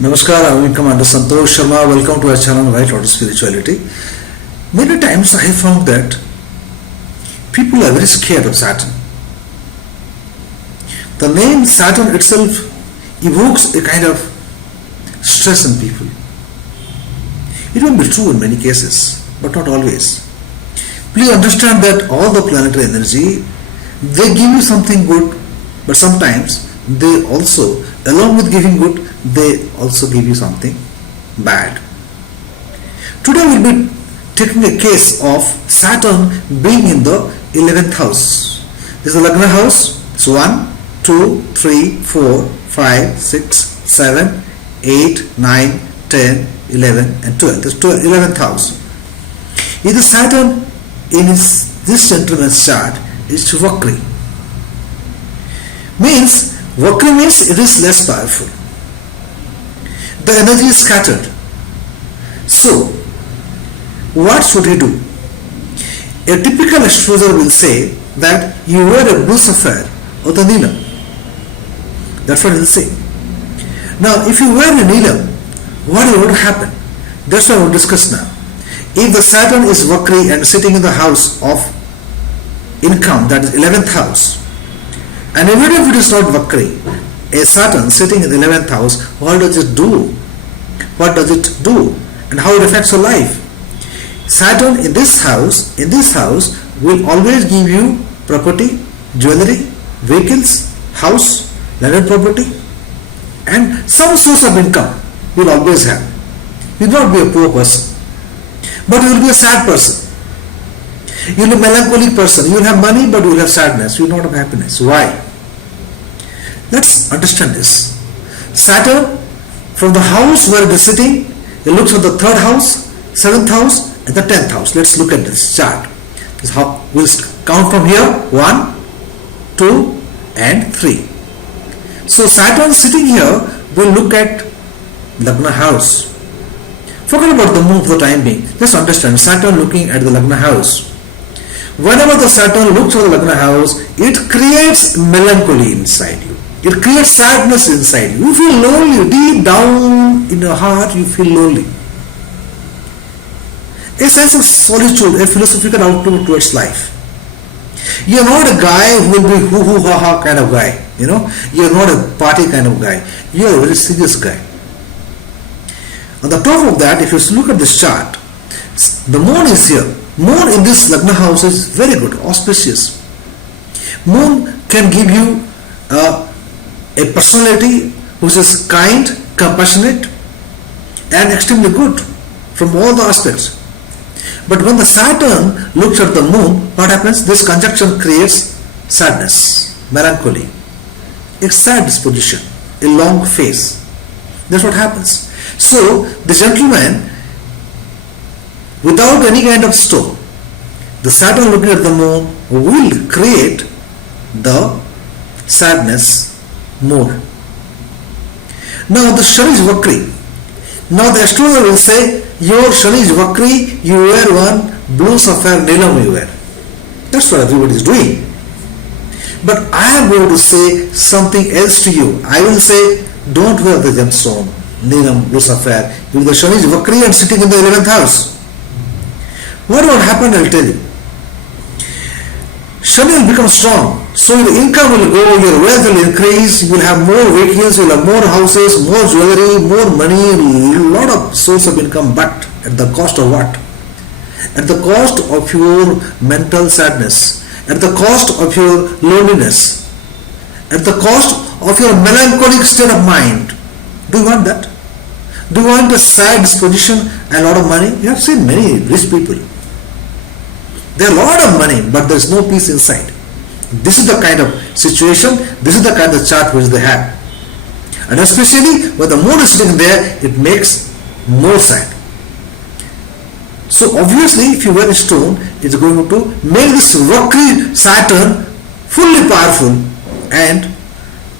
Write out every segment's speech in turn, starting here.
Namaskar, I am Commander Santosh Sharma. Welcome to our channel, White Lotus Spirituality. Many times I have found that people are very scared of Saturn. The name Saturn itself evokes a kind of stress in people. It will be true in many cases, but not always. Please understand that all the planetary energy, they give you something good, but sometimes they also, along with giving good, they also give you something bad. Today we will be taking a case of Saturn being in the 11th house. This is the Lagna house. So 1, 2, 3, 4, 5, 6, 7, 8, 9, 10, 11 and 12. This is 11th house. If the Saturn in this gentleman's chart is Vakri. Vakri means it is less powerful. The energy is scattered. So, what should he do? A typical astrologer will say that you wear a blue sapphire or the Neelam. That's what he will say. Now, if you wear a Neelam, what will happen? That's what we will discuss now. If the Saturn is Vakri and sitting in the house of income, that is 11th house, and even if it is not Vakri, a Saturn sitting in the 11th house, what does it do? What does it do? And how it affects your life? Saturn in this house will always give you property, jewelry, vehicles, house, landed property, and some source of income you will always have. You will not be a poor person, but you will be a sad person. You will be a melancholic person. You will have money, but you will have sadness. You will not have happiness. Why? Let's understand this. Saturn, from the house where it is sitting, it looks at the 3rd house, 7th house, and the 10th house. Let's look at this chart. This is how we'll count from here. 1, 2, and 3. So Saturn sitting here will look at Lagna house. Forget about the moon for the time being. Just understand Saturn looking at the Lagna house. Whenever the Saturn looks at the Lagna house, it creates melancholy inside you. It creates sadness inside you. You feel lonely. Deep down in your heart, you feel lonely. A sense of solitude, a philosophical outlook towards life. You are not a guy who will be hoo-hoo-ha-ha kind of guy. You are not a party kind of guy. You are a very serious guy. On the top of that, if you look at this chart, the moon is here. Moon in this Lagna house is very good, auspicious. Moon can give you a personality which is kind, compassionate, and extremely good from all the aspects. But when the Saturn looks at the moon, what happens? This conjunction creates sadness, melancholy, a sad disposition, a long face. That's what happens. So the gentleman, without any kind of stone, the Saturn looking at the moon will create the sadness more. Now the Shani is Vakri. Now the astrologer will say, your Shani is Vakri, you wear one blue sapphire Neelam you wear. That's what everybody is doing. But I am going to say something else to you. I will say, don't wear the gemstone, Neelam, blue sapphire. If the Shani is Vakri and sitting in the 11th house, what will happen? I will tell you. Shani will become strong, so your income will go, your wealth will increase, you will have more vehicles, you will have more houses, more jewelry, more money, a lot of source of income, but at the cost of what? At the cost of your mental sadness, at the cost of your loneliness, at the cost of your melancholic state of mind. Do you want that? Do you want a sad disposition and a lot of money? You have seen many rich people. There are a lot of money, but there is no peace inside. This is the kind of situation, this is the kind of chart which they have. And especially when the moon is sitting there, it makes more sad. So obviously, if you wear a stone, it's going to make this Vakri Saturn fully powerful, and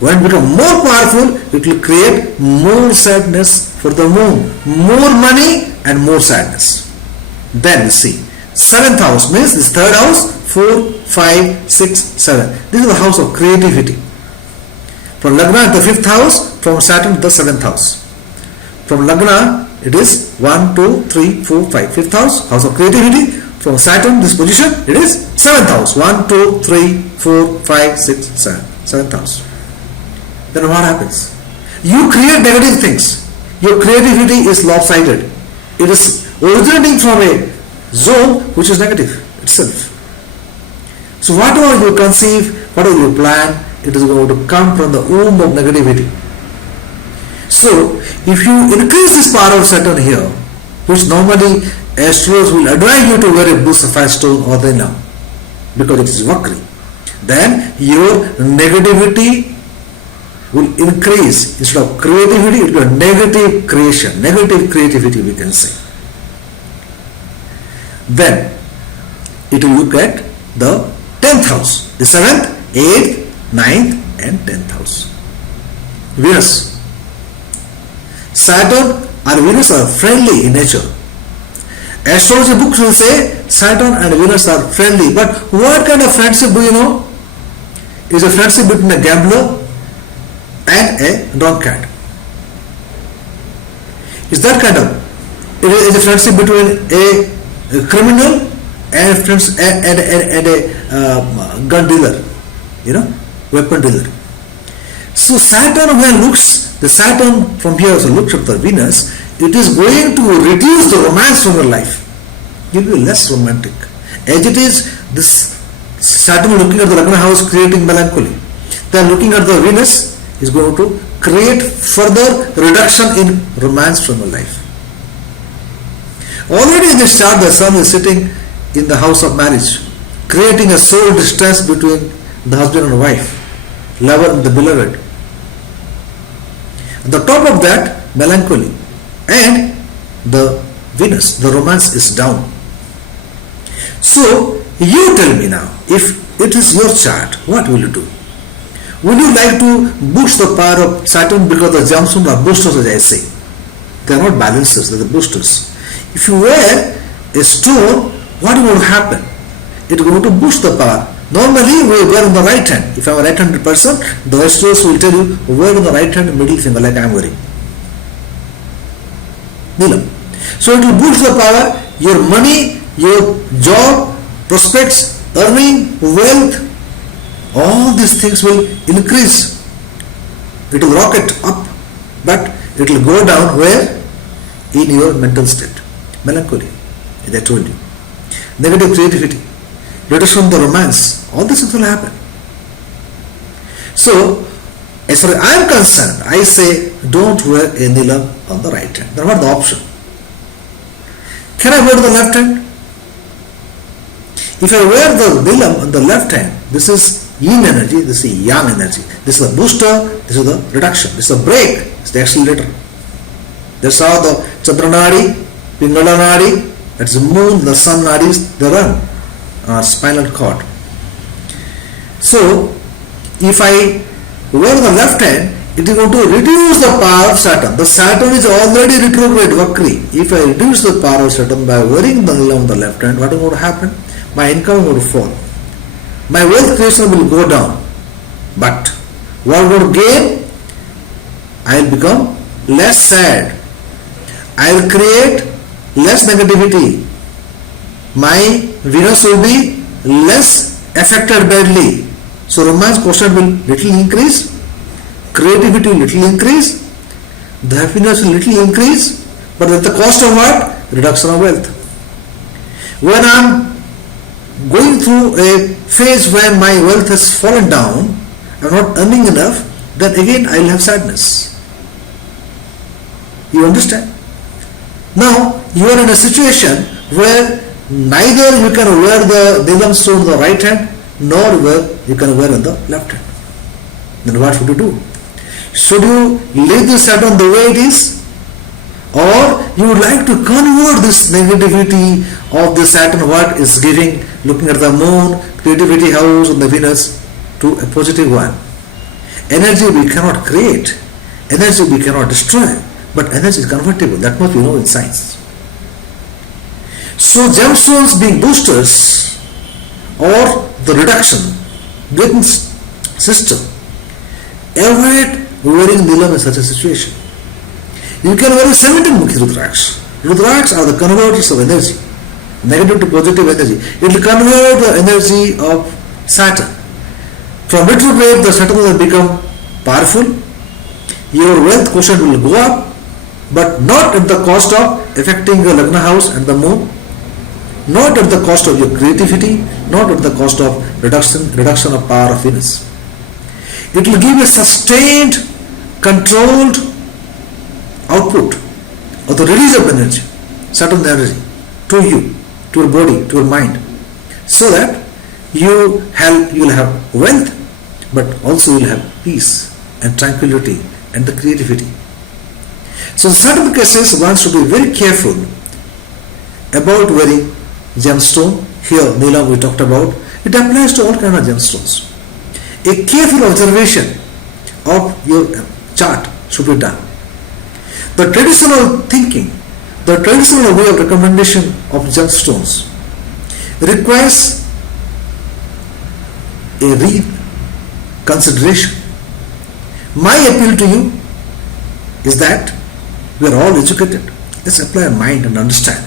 when it becomes more powerful, it will create more sadness for the moon, more money and more sadness. Then we see. 7th house means this 3rd house, 4, 5, 6, 7. This is the house of creativity. From Lagna at the 5th house, from Saturn to the 7th house. From Lagna, it is 1, 2, 3, 4, 5. Fifth house of creativity. From Saturn, this position, it is 7th house. 1, 2, 3, 4, 5, 6, 7. 7th house. Then what happens? You create negative things. Your creativity is lopsided. It is originating from a zone which is negative itself. So whatever you conceive, whatever you plan, it is going to come from the womb of negativity. So if you increase this power of Saturn here, which normally astrologers will advise you to wear a blue sapphire stone or the Neelam, because it is vakri, then your negativity will increase. Instead of creativity, it will be a negative creation, negative creativity we can say. Then it will look at the 10th house, the 7th, 8th, 9th and 10th house. Venus. Saturn and Venus are friendly in nature. Astrology books will say Saturn and Venus are friendly, but what kind of friendship do you know? It's a friendship between a gambler and a drunkard. Is that kind of? It is a friendship between a criminal and a gun dealer, weapon dealer. So Saturn, when looks, the Saturn from here also looks at the Venus, it is going to reduce the romance from your life. You will be less romantic. As it is, this Saturn looking at the Lagna house creating melancholy. Then looking at the Venus is going to create further reduction in romance from your life. Already in this chart, the Sun is sitting in the house of marriage, creating a soul distance between the husband and wife, lover and the beloved. At the top of that, melancholy, and the Venus, the romance is down. So you tell me now, if it is your chart, what will you do? Would you like to boost the power of Saturn, because the gemstones are boosters, as I say. They are not balancers, they are the boosters. If you wear a stone, what will happen? It is going to boost the power. Normally we wear on the right hand. If I am a right-handed person, the astrologers will tell you wear on the right hand middle finger like I am wearing. Neelam. So it will boost the power, your money, your job, prospects, earning, wealth, all these things will increase. It will rocket up, but it will go down where? In your mental state. Melancholy, as I told you. Negative creativity, reduction in the romance, all this will happen. So, as far as I am concerned, I say don't wear a Neelam on the right hand. Then what is the option? Can I wear the left hand? If I wear the Neelam on the left hand, this is yin energy, this is yang energy. This is the booster, this is the reduction, this is the brake, this is the accelerator. That's how the Chandra Nadi, Pingala Nadi, that's the moon, the sun nadis, they run our spinal cord. So, if I wear the left hand, it is going to reduce the power of Saturn. The Saturn is already retrograde, Vakri. If I reduce the power of Saturn by wearing the Neelam on the left hand, what is going to happen? My income will fall. My wealth creation will go down. But what I will gain? I will become less sad. I will create less negativity. My Venus will be less affected badly. So romance quotient will little increase, creativity will little increase, the happiness will little increase, but at the cost of what? Reduction of wealth. When I am going through a phase where my wealth has fallen down, I am not earning enough, then again I will have sadness. You understand? Now you are in a situation where neither you can wear the Neelam stone on the right hand, nor you can wear on the left hand. Then what should you do? Should you leave this Saturn the way it is? Or you would like to convert this negativity of the Saturn, what is giving, looking at the moon, creativity house and the Venus, to a positive one. Energy we cannot create, energy we cannot destroy, but energy is convertible, that much we know in science. So gemstones being boosters or the reduction within system, avoid wearing Neelam in such a situation. You can wear 17 Mukhi Rudraksh. Rudraksh are the converters of energy, negative to positive energy. It will convert the energy of Saturn. From retrograde, the Saturn will become powerful. Your wealth quotient will go up, but not at the cost of affecting your Lagna house and the moon, not at the cost of your creativity, not at the cost of reduction of power of Venus. It will give a sustained, controlled output of the release of energy, Saturn energy, to you, to your body, to your mind, so that you will have wealth, but also you will have peace and tranquility and the creativity. So in certain cases, one should be very careful about wearing gemstone. Here, Neelam we talked about. It applies to all kinds of gemstones. A careful observation of your chart should be done. The traditional thinking, the traditional way of recommendation of gemstones requires a reconsideration. My appeal to you is that we are all educated. Let's apply our mind and understand.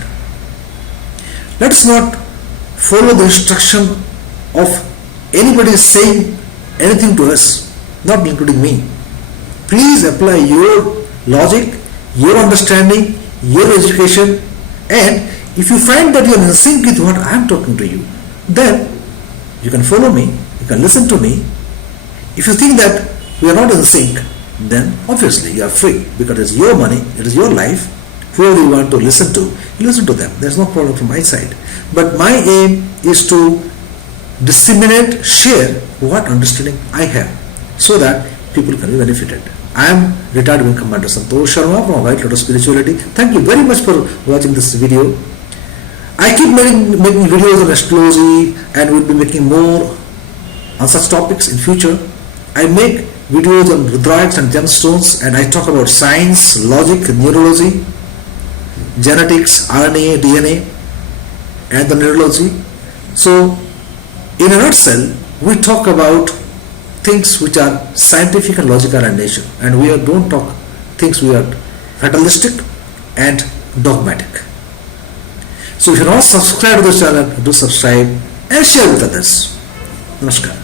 Let us not follow the instruction of anybody saying anything to us, not including me. Please apply your logic, your understanding, your education, and if you find that you are in sync with what I am talking to you, then you can follow me, you can listen to me. If you think that we are not in sync, then obviously you are free, because it is your money, it is your life. Whoever you want to listen to, you listen to them. There is no problem from my side. But my aim is to disseminate, share what understanding I have, so that people can be benefited. I am retired Wing Commander Santosh Sharma from White Lotus Spirituality. Thank you very much for watching this video. I keep making videos on astrology, and will be making more on such topics in future. I make videos on Rudraks and gemstones, and I talk about science, logic, neurology, genetics, RNA, DNA, and the neurology. So in a nutshell, we talk about things which are scientific and logical in nature, and we don't talk things which are fatalistic and dogmatic. So if you are not subscribed to the channel, do subscribe and share with others. Namaskar.